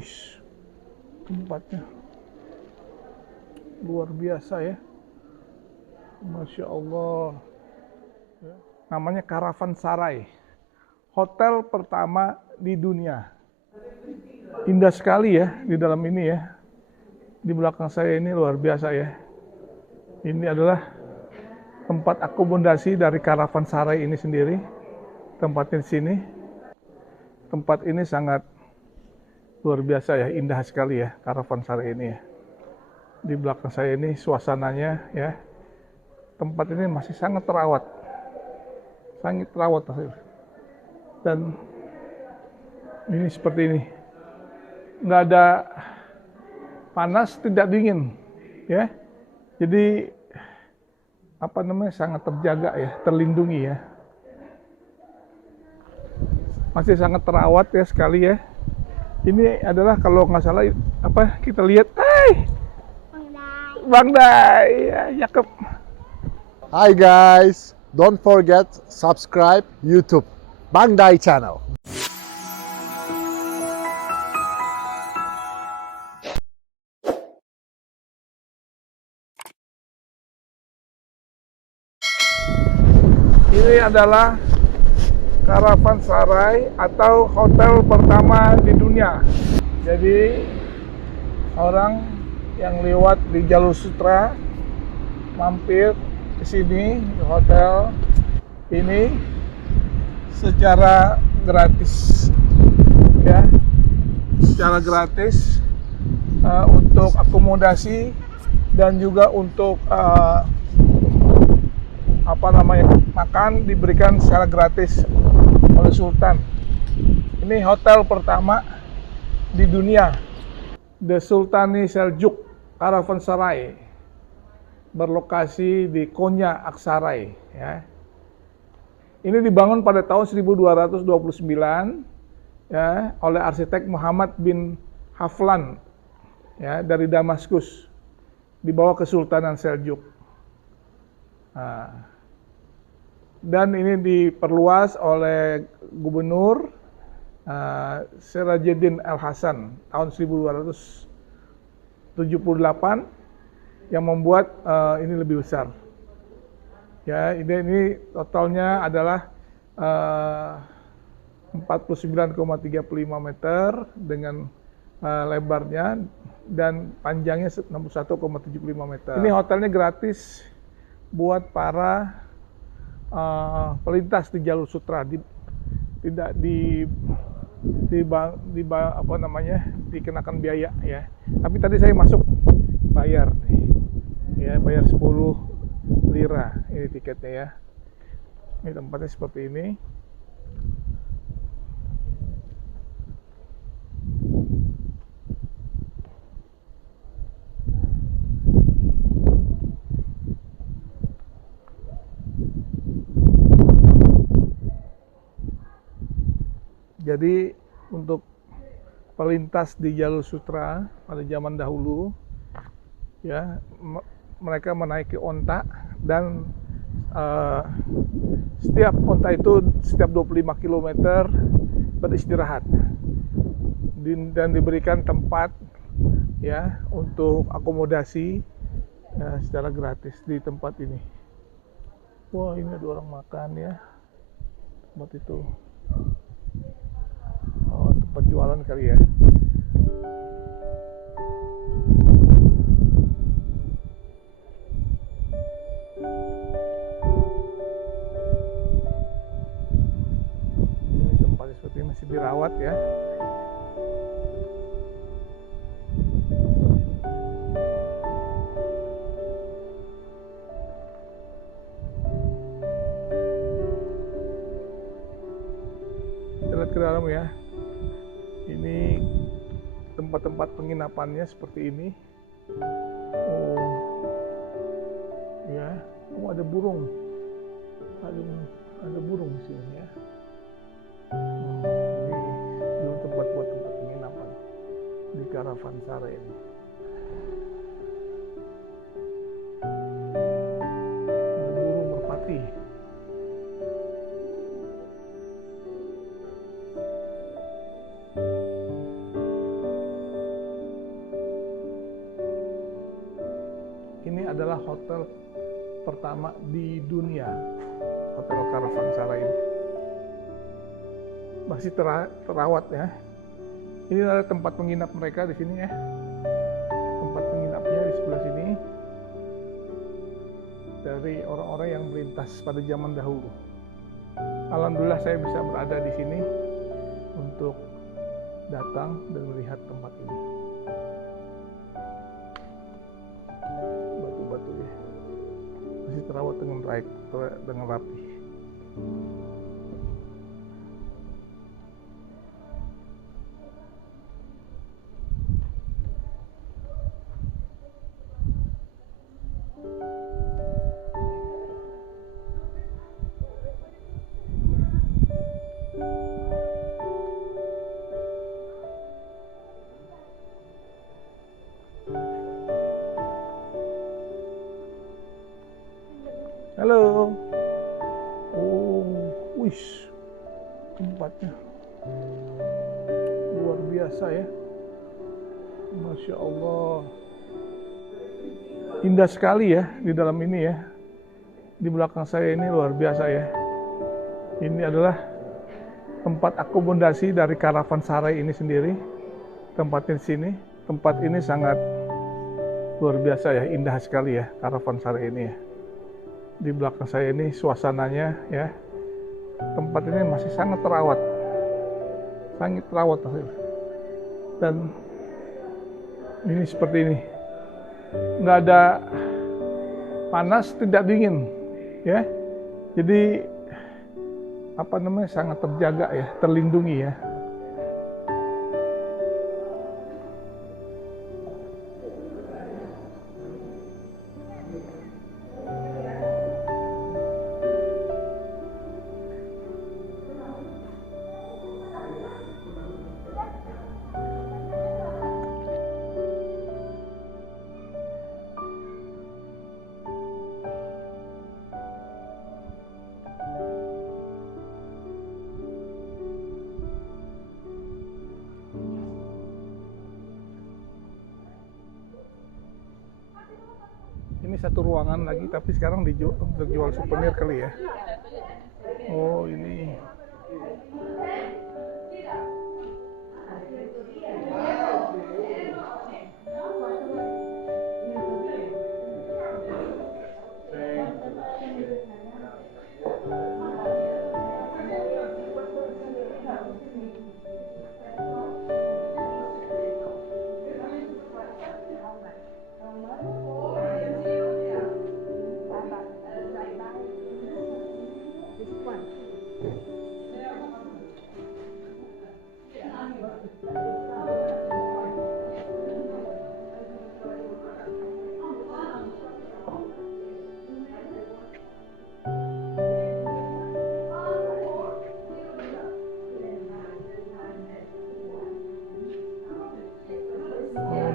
Wih, tempatnya luar biasa ya. Masya Allah. Namanya Caravanserai, hotel pertama di dunia. Indah sekali ya di dalam ini ya. Di belakang saya ini luar biasa ya. Ini adalah tempat akomodasi dari Caravanserai ini sendiri. Tempatnya di sini. Tempat ini sangat luar biasa ya, indah sekali ya Caravanserai ini ya. Di belakang saya ini suasananya ya, tempat ini masih sangat terawat dan ini seperti ini, nggak ada panas, tidak dingin ya, jadi apa namanya, sangat terjaga ya, terlindungi ya, masih sangat terawat ya sekali ya. Ini adalah kalau nggak salah apa, kita lihat Bang Dai, ya, cakep. Hi guys, don't forget subscribe YouTube Bang Dai channel. Ini adalah Caravanserai atau hotel pertama di dunia. Jadi orang yang lewat di Jalur Sutra mampir ke sini di hotel ini secara gratis ya, secara gratis untuk akomodasi dan juga untuk makan diberikan secara gratis oleh Sultan. Ini hotel pertama di dunia, The Sultani Seljuk Caravanserai, berlokasi di Konya Aksaray ya. Ini dibangun pada tahun 1229 ya oleh arsitek Muhammad bin Haflan ya, dari Damaskus, dibawa ke Kesultanan Seljuk. Nah, dan ini diperluas oleh Gubernur Sirajuddin Al Hasan tahun 1278 yang membuat ini lebih besar. Ya, ini totalnya adalah 49,35 meter dengan lebarnya dan panjangnya 61,75 meter. Ini hotelnya gratis buat para pelintas di Jalur Sutra, tidak dikenakan biaya ya. Tapi tadi saya masuk bayar nih. Ya, bayar 10 lira ini tiketnya ya. Ini tempatnya seperti ini. Jadi untuk pelintas di Jalur Sutra pada zaman dahulu ya, mereka menaiki onta dan setiap onta itu setiap 25 km beristirahat dan diberikan tempat ya untuk akomodasi secara gratis di tempat ini. Wah, ini ada orang makan ya, tempat itu. Oh, tempat jualan kali ya. Ini tempatnya seperti ini, masih dirawat ya. Kita lihat ke dalam ya. Ini tempat-tempat penginapannya seperti ini. Oh, ya. Oh, ada burung. Ada burung di sini ya. Ini tempat buat tempat penginapan di Caravanserai ini. Ada burung merpati. adalah hotel pertama di dunia, Hotel Caravansara ini. Masih terawat ya. Ini adalah tempat menginap mereka di sini ya. Tempat menginapnya di sebelah sini. Dari orang-orang yang melintas pada zaman dahulu. Alhamdulillah saya bisa berada di sini untuk datang dan melihat tempat ini. Batu-batunya masih terawat dengan baik, dengan rapi. Halo. Oh, wish. Tempatnya luar biasa ya. Masya Allah. Indah sekali ya di dalam ini ya. Di belakang saya ini luar biasa ya. Ini adalah tempat akomodasi dari Caravansara ini sendiri. Tempatnya di sini. Tempat ini sangat luar biasa ya. Indah sekali ya Caravansara ini ya. Di belakang saya ini suasananya ya, tempat ini masih sangat terawat dan ini seperti ini, nggak ada panas, tidak dingin ya, jadi sangat terjaga ya, terlindungi ya. Ini satu ruangan lagi, tapi sekarang terjual souvenir kali ya. Oh ini.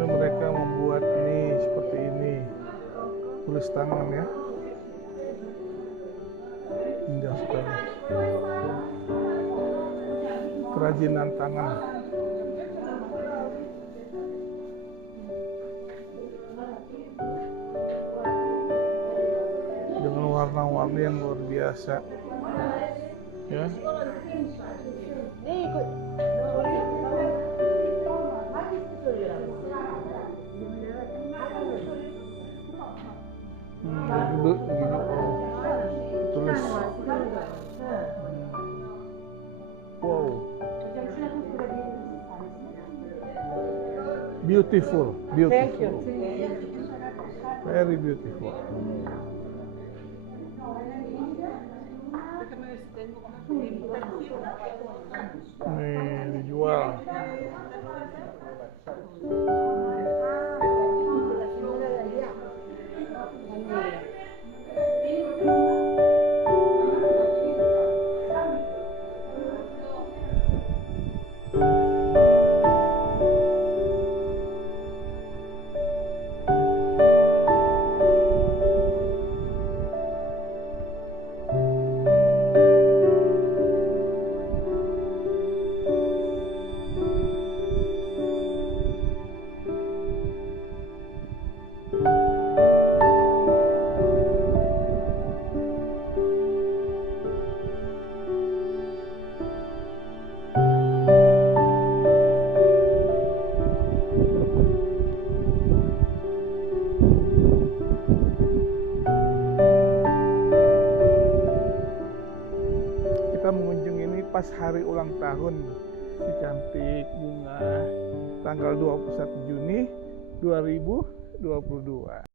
Mereka membuat nih seperti ini, tulis tangan ya, indah sekali, kerajinan tangan. Dengan warna-warni yang luar biasa ya. Tulis. Wow. Beautiful. Very beautiful. Nih dijual. kita mengunjungi ini pas hari ulang tahun si cantik bunga, tanggal 21 Juni 2022.